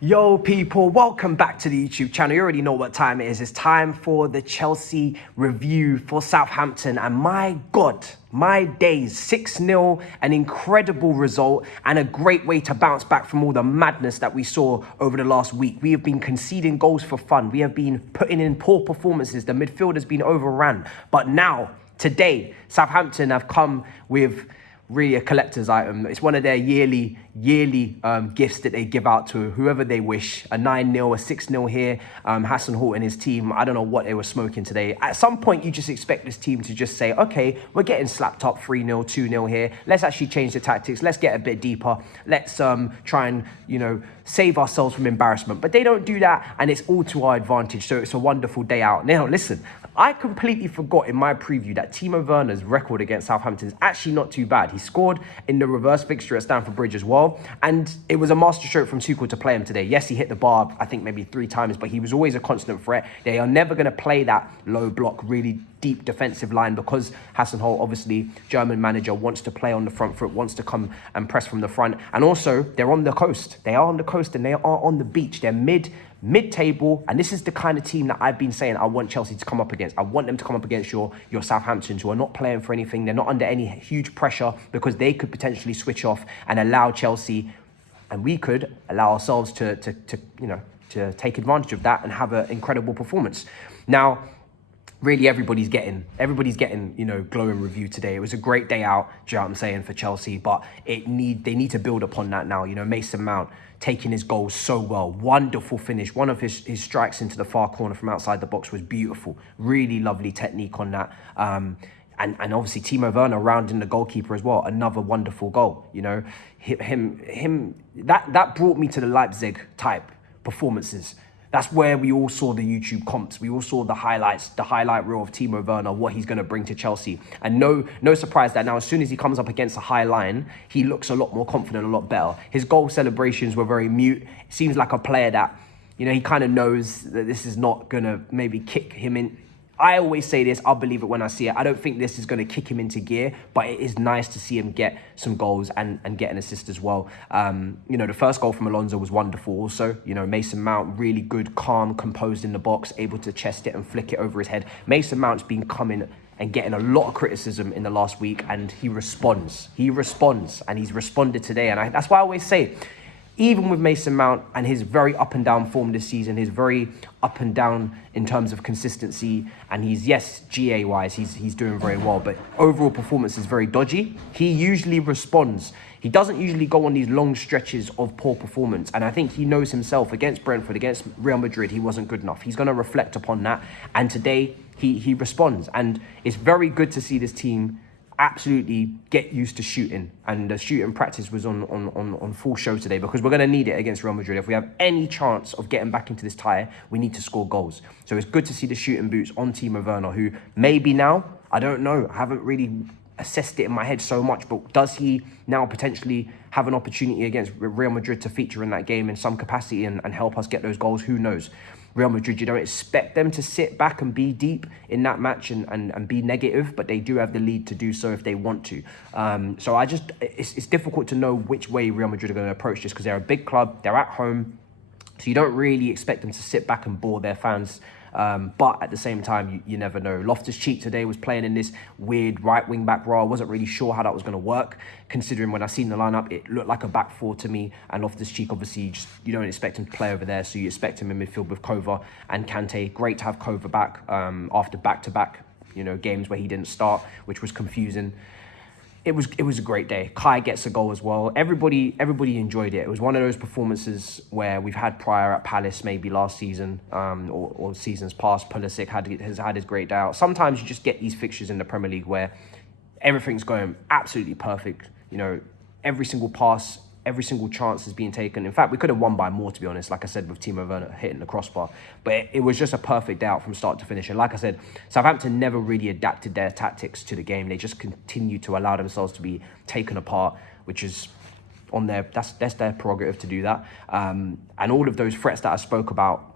Yo people, welcome back to the YouTube channel. You already know what time it is. It's time for the Chelsea review for Southampton. And my God, my days, 6-0, an incredible result and a great way to bounce back from all the madness that we saw over the last week. We have been conceding goals for fun. We have been putting in poor performances. The midfield has been overrun. But now, today, Southampton have come with really a collector's item. It's one of their yearly gifts that they give out to whoever they wish. A 9-0, a 6-0 here. Hassan Holt and his team, I don't know what they were smoking today. At some point, you just expect this team to just say, okay, we're getting slapped up 3-0, 2-0 here. Let's actually change the tactics. Let's get a bit deeper. Let's try and, save ourselves from embarrassment. But they don't do that, and it's all to our advantage. So it's a wonderful day out. Now, listen, I completely forgot in my preview that Timo Werner's record against Southampton is actually not too bad. He scored in the reverse fixture at Stamford Bridge as well. And it was a masterstroke from Tuchel to play him today. Yes, he hit the bar, I think maybe 3 times, but he was always a constant threat. They are never going to play that low block, really deep defensive line because Hassan Holt, obviously, German manager, wants to play on the front foot, wants to come and press from the front. And also, they're on the coast. They are on the coast and they are on the beach. They're mid-table, and this is the kind of team that I've been saying I want Chelsea to come up against. I want them to come up against your Southamptons, who are not playing for anything. They're not under any huge pressure because they could potentially switch off and allow Chelsea, and we could allow ourselves to take advantage of that and have an incredible performance. Now, really, everybody's getting, glowing review today. It was a great day out, do you know what I'm saying, for Chelsea, but they need to build upon that now. Mason Mount taking his goals so well. Wonderful finish. One of his strikes into the far corner from outside the box was beautiful. Really lovely technique on that. And obviously Timo Werner rounding the goalkeeper as well. Another wonderful goal. That brought me to the Leipzig type performances. That's where we all saw the YouTube comps. We all saw the highlights, the highlight reel of Timo Werner, what he's going to bring to Chelsea. And no surprise that now as soon as he comes up against a high line, he looks a lot more confident, a lot better. His goal celebrations were very mute. It seems like a player that, he kind of knows that this is not going to maybe kick him in. I always say this, I'll believe it when I see it. I don't think this is going to kick him into gear, but it is nice to see him get some goals and get an assist as well. The first goal from Alonso was wonderful also. Mason Mount, really good, calm, composed in the box, able to chest it and flick it over his head. Mason Mount's been coming and getting a lot of criticism in the last week, and he responds. And he's responded today. And that's why I always say, even with Mason Mount and his very up and down form this season, his very up and down in terms of consistency, and yes, GA-wise, he's doing very well, but overall performance is very dodgy. He usually responds. He doesn't usually go on these long stretches of poor performance, and I think he knows himself against Brentford, against Real Madrid, he wasn't good enough. He's going to reflect upon that, and today he responds, and it's very good to see this team absolutely get used to shooting, and the shooting practice was on full show today because we're going to need it against Real Madrid. If we have any chance of getting back into this tie, we need to score goals. So it's good to see the shooting boots on Timo Werner, who maybe now, I don't know, I haven't really assessed it in my head so much, but does he now potentially have an opportunity against Real Madrid to feature in that game in some capacity and help us get those goals? Who knows? Real Madrid, you don't expect them to sit back and be deep in that match and be negative, but they do have the lead to do so if they want to. So it's difficult to know which way Real Madrid are going to approach this because they're a big club, they're at home, so you don't really expect them to sit back and bore their fans. But at the same time, you never know. Loftus-Cheek today was playing in this weird right wing back role. I wasn't really sure how that was going to work, considering when I seen the lineup, it looked like a back four to me. And Loftus-Cheek, obviously, you don't expect him to play over there, so you expect him in midfield with Kova and Kante. Great to have Kova back after back-to-back, games where he didn't start, which was confusing. It was a great day. Kai gets a goal as well. Everybody enjoyed it. It was one of those performances where we've had prior at Palace, maybe last season or seasons past. Pulisic has had his great day out. Sometimes you just get these fixtures in the Premier League where everything's going absolutely perfect. Every single pass, every single chance is being taken. In fact, we could have won by more, to be honest, like I said, with Timo Werner hitting the crossbar. But it was just a perfect day out from start to finish. And like I said, Southampton never really adapted their tactics to the game. They just continued to allow themselves to be taken apart, which is that's their prerogative to do that. And all of those threats that I spoke about,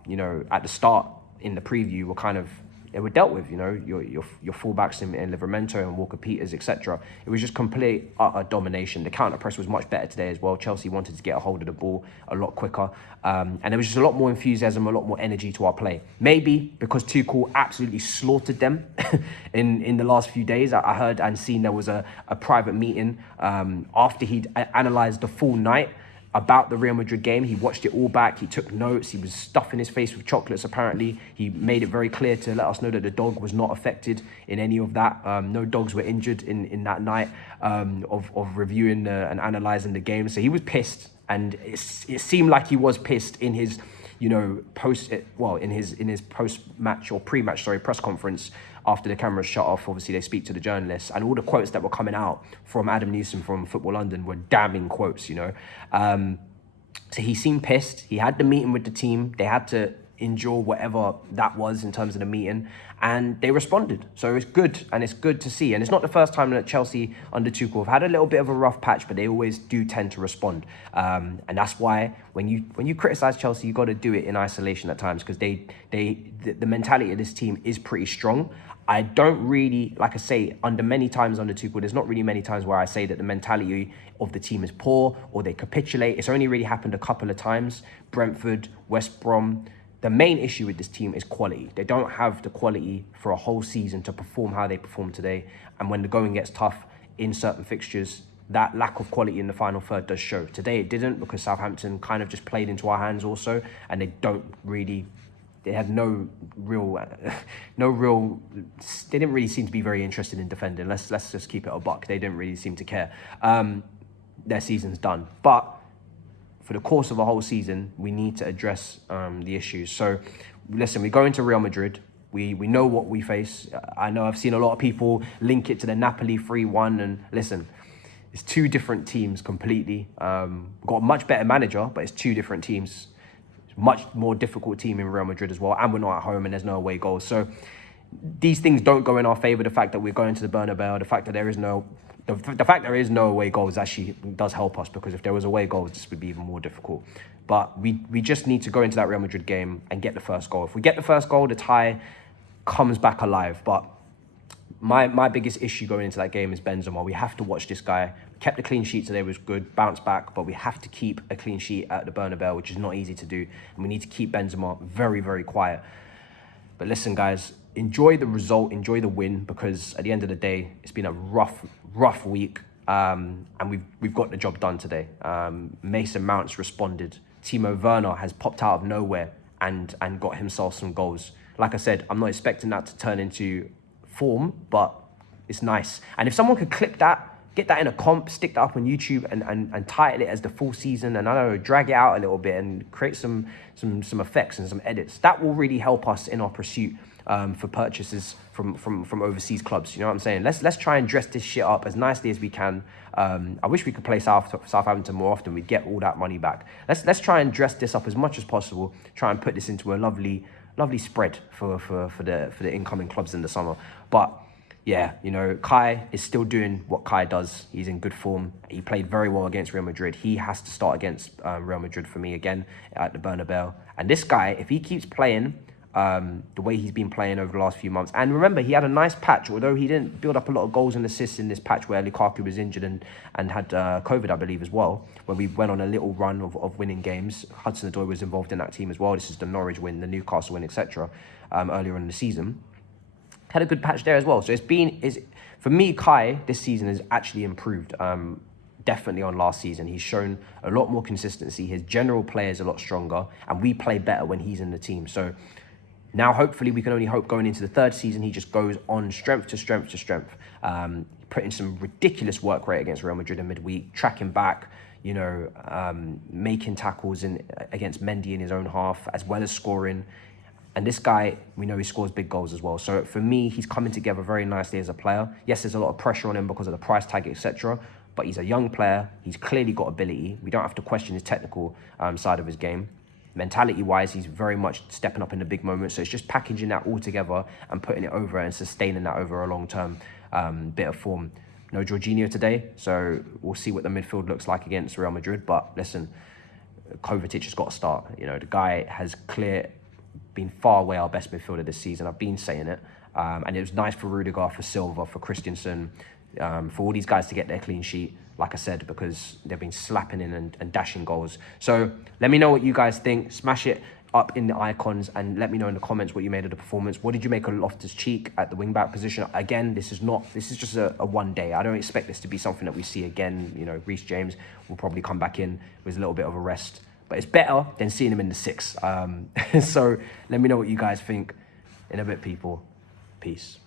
at the start in the preview were kind of they were dealt with. You know, your fullbacks in Livramento and Walker Peters, etc. It was just complete utter domination. The counter press was much better today as well. Chelsea wanted to get a hold of the ball a lot quicker, and there was just a lot more enthusiasm, a lot more energy to our play. Maybe because Tuchel absolutely slaughtered them in the last few days. I heard and seen there was a private meeting after he'd analysed the full night about the Real Madrid game. He watched it all back. He took notes. He was stuffing his face with chocolates, apparently. He made it very clear to let us know that the dog was not affected in any of that. No dogs were injured in that night of reviewing and analysing the game. So he was pissed, and it seemed like he was pissed in his, you know, in his post-match or pre-match, press conference after the cameras shut off. Obviously, they speak to the journalists, and all the quotes that were coming out from Adam Newsom from Football London were damning quotes, you know. So he seemed pissed. He had the meeting with the team. They had to endure whatever that was in terms of the meeting, and they responded. So it's good, and it's good to see. And it's not the first time that Chelsea under Tuchel have had a little bit of a rough patch, but they always do tend to respond. And that's why when you criticize Chelsea, you got to do it in isolation at times, because the mentality of this team is pretty strong. I don't really, like I say, many times under Tuchel, there's not really many times where I say that the mentality of the team is poor or they capitulate. It's only really happened a couple of times. Brentford, West Brom. The main issue with this team is quality. They don't have the quality for a whole season to perform how they perform today. And when the going gets tough in certain fixtures, that lack of quality in the final third does show. Today it didn't, because Southampton kind of just played into our hands also, and they had they didn't really seem to be very interested in defending. Let's just keep it a buck. They didn't really seem to care. Their season's done. But for the course of a whole season, we need to address the issues. So listen, we go into Real Madrid. We know what we face. I know I've seen a lot of people link it to the Napoli 3-1. And listen, it's two different teams completely. We've got a much better manager, but it's two different teams. Much more difficult team in Real Madrid as well, and we're not at home and there's no away goals. So these things don't go in our favour. The fact that we're going to the Bernabeu, the fact that there is no away goals actually does help us, because if there was away goals, this would be even more difficult. But we just need to go into that Real Madrid game and get the first goal. If we get the first goal, the tie comes back alive. But my biggest issue going into that game is Benzema. We have to watch this guy. Kept the clean sheet today, was good, bounced back, but we have to keep a clean sheet at the Bernabeu, which is not easy to do. And we need to keep Benzema very, very quiet. But listen, guys, enjoy the result, enjoy the win, because at the end of the day, it's been a rough week, and we've got the job done today. Mason Mount's responded. Timo Werner has popped out of nowhere and got himself some goals. Like I said, I'm not expecting that to turn into form, but it's nice. And if someone could clip that, get that in a comp, stick that up on YouTube and title it as the full season, and I don't know, drag it out a little bit and create some effects and some edits, that will really help us in our pursuit for purchases from overseas clubs. You know what I'm saying? Let's try and dress this shit up as nicely as we can. I wish we could play Southampton more often. We'd get all that money back. Let's try and dress this up as much as possible. Try and put this into a lovely spread for the incoming clubs in the summer. But yeah, you know, Kai is still doing what Kai does. He's in good form. He played very well against Real Madrid. He has to start against Real Madrid for me again at the Bernabeu. And this guy, if he keeps playing the way he's been playing over the last few months, and remember, he had a nice patch, although he didn't build up a lot of goals and assists in this patch where Lukaku was injured and had COVID, I believe, as well, when we went on a little run of winning games. Hudson-Odoi was involved in that team as well. This is the Norwich win, the Newcastle win, etc. Earlier in the season. Had a good patch there as well. So for me, Kai this season has actually improved. Definitely on last season. He's shown a lot more consistency. His general play is a lot stronger, and we play better when he's in the team. So now, hopefully, we can only hope going into the third season, he just goes on strength to strength to strength. Put in some ridiculous work rate against Real Madrid in midweek, tracking back, you know, making tackles against Mendy in his own half, as well as scoring. And this guy, we know he scores big goals as well. So for me, he's coming together very nicely as a player. Yes, there's a lot of pressure on him because of the price tag, etc. But he's a young player. He's clearly got ability. We don't have to question his technical side of his game. Mentality-wise, he's very much stepping up in the big moments. So it's just packaging that all together and putting it over and sustaining that over a long-term bit of form. No Jorginho today, so we'll see what the midfield looks like against Real Madrid. But listen, Kovacic has got to start. You know, the guy has clear been far away our best midfielder this season. I've been saying it. And it was nice for Rudiger, for Silva, for Christensen, for all these guys to get their clean sheet, like I said, because they've been slapping in and dashing goals. So let me know what you guys think. Smash it up in the icons and let me know in the comments what you made of the performance. What did you make of Loftus-Cheek at the wing-back position? Again, this is just a one day. I don't expect this to be something that we see again. You know, Reece James will probably come back in with a little bit of a rest. But it's better than seeing him in the 6. So let me know what you guys think. In a bit, people. Peace.